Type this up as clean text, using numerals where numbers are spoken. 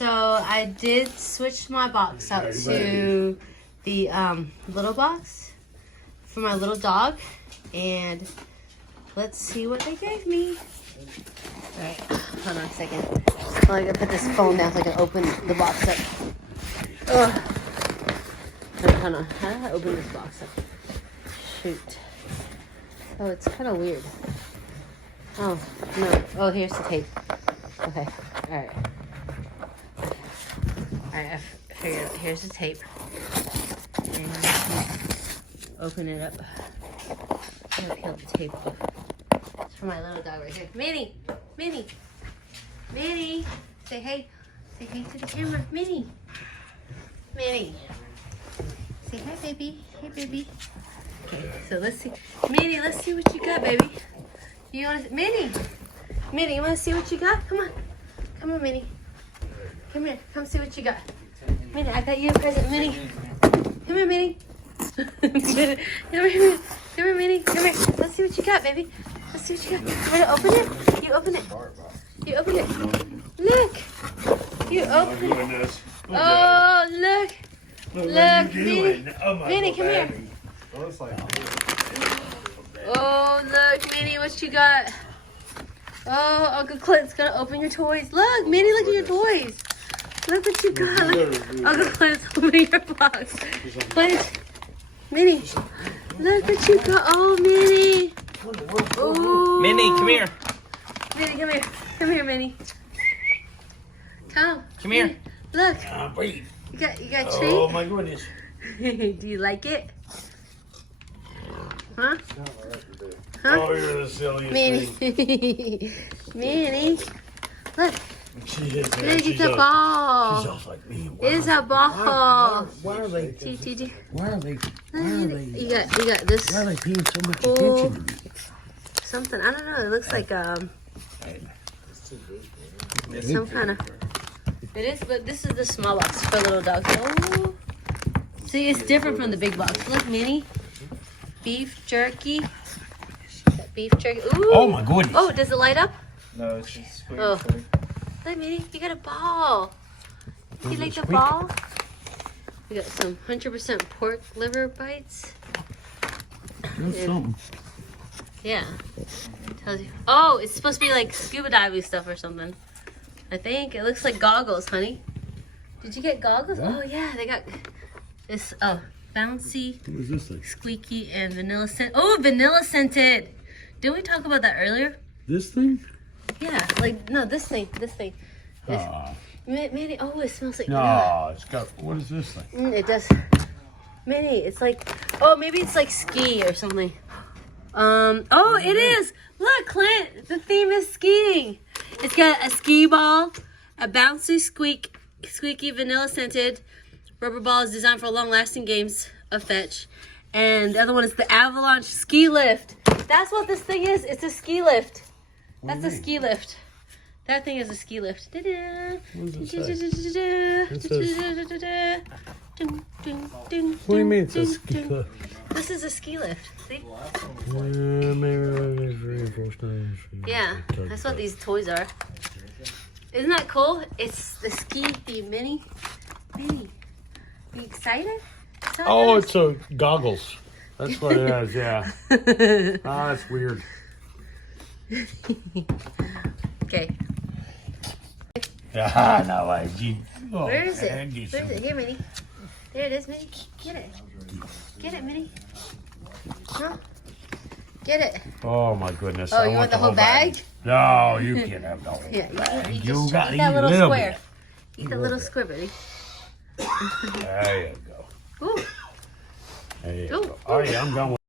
So I did switch my box up to the little box for my little dog, and let's see what they gave me. All right, hold on a second. I'm gonna put this phone down so I can open the box up. Ugh. Hold on. How do I open this box up? Shoot. Oh, it's kind of weird. Oh, no. Oh, here's the tape. Okay. All right. All right, I figured out. Here's the tape. And open it up. I'm gonna peel the tape off. It's for my little dog right here. Minnie! Minnie! Minnie! Say hey. Say hey to the camera. Minnie! Minnie! Say hi, baby. Hey, baby. Okay, so let's see. Minnie, let's see what you got, baby. You want to... Minnie! Minnie, you want to see what you got? Come on. Come on, Minnie. Come here. Come see what you got. Minnie, I got you a present, Minnie. Come here, Minnie. Come here, Minnie. Come here, Minnie. Come here. Let's see what you got, baby. Let's see what you got. You want to open it? You open it. You open it. Look. You open it. Oh, look. Look, Minnie. Minnie, come here. Oh, look, Minnie, what you got? Oh, Uncle Clint's gonna open your toys. Look, Minnie, look at your toys. Look what you got. Look. Uncle Clint's opening your box. Clint, Minnie, look what you got. Oh, Minnie. Ooh. Minnie, come here. Minnie, come here. Come here, Minnie. Come. Come here. Look. Breathe. You got a treat? Oh my goodness. Do you like it? Huh? Oh, you're the silliest Minnie. thing. Minnie. Look. She is, man. Look, She's it's a ball. She's just like me. It's a ball. Why are they? GGG. Why are they? You got this. Why are they paying so much Oh. attention to me? Something. I don't know. It looks like some kind of. It is, but this is the small box for little dogs. Oh. See, it's different from the big box. Look, Minnie. Beef jerky. Got beef jerky. Ooh. Oh my goodness. Oh, does it light up? No, it's just square. Oh. Look, Minnie, you got a ball. You like the ball? We got some 100% pork liver bites. That's something. Yeah. Tells you. Oh, it's supposed to be like scuba diving stuff or something. I think it looks like goggles, honey. Did you get goggles? Yeah. Oh yeah, they got this. Oh, bouncy, What is this thing? squeaky, and vanilla scent. Oh, vanilla scented. Didn't we talk about that earlier? This thing? Yeah, like no, this thing. It's, Ah. Manny, oh, it smells like vanilla. No, it's got. What is this thing? It does. Manny, it's like, oh, maybe it's like ski or something. Oh, it is. Look, Clint, the theme is skiing. It's got a ski ball, a bouncy squeaky vanilla scented rubber ball is designed for long-lasting games of fetch. And the other one is the avalanche ski lift. That's what this thing is. It's a ski lift. That's a ski lift. That thing is a ski lift. What does it say? It says- What do you mean it's a ski lift? This is a ski lift. See? Yeah, that's what these toys are. Isn't that cool? It's the ski theme, Minnie. Minnie, you excited? Oh, it's a goggles. That's what it is. Yeah. Ah, that's weird. Okay. Ah, no way. Where is it? Where is it? Here, Minnie. There it is, Minnie. Get it. Get it, Minnie. Huh? Get it. Oh my goodness. Oh, I you want the whole bag? No, you can't have the whole Yeah, bag. you You just got to eat eat that a little little square. bit. Eat that little square, buddy. There you go. Ooh. There you Ooh. go. Oh yeah, I'm going.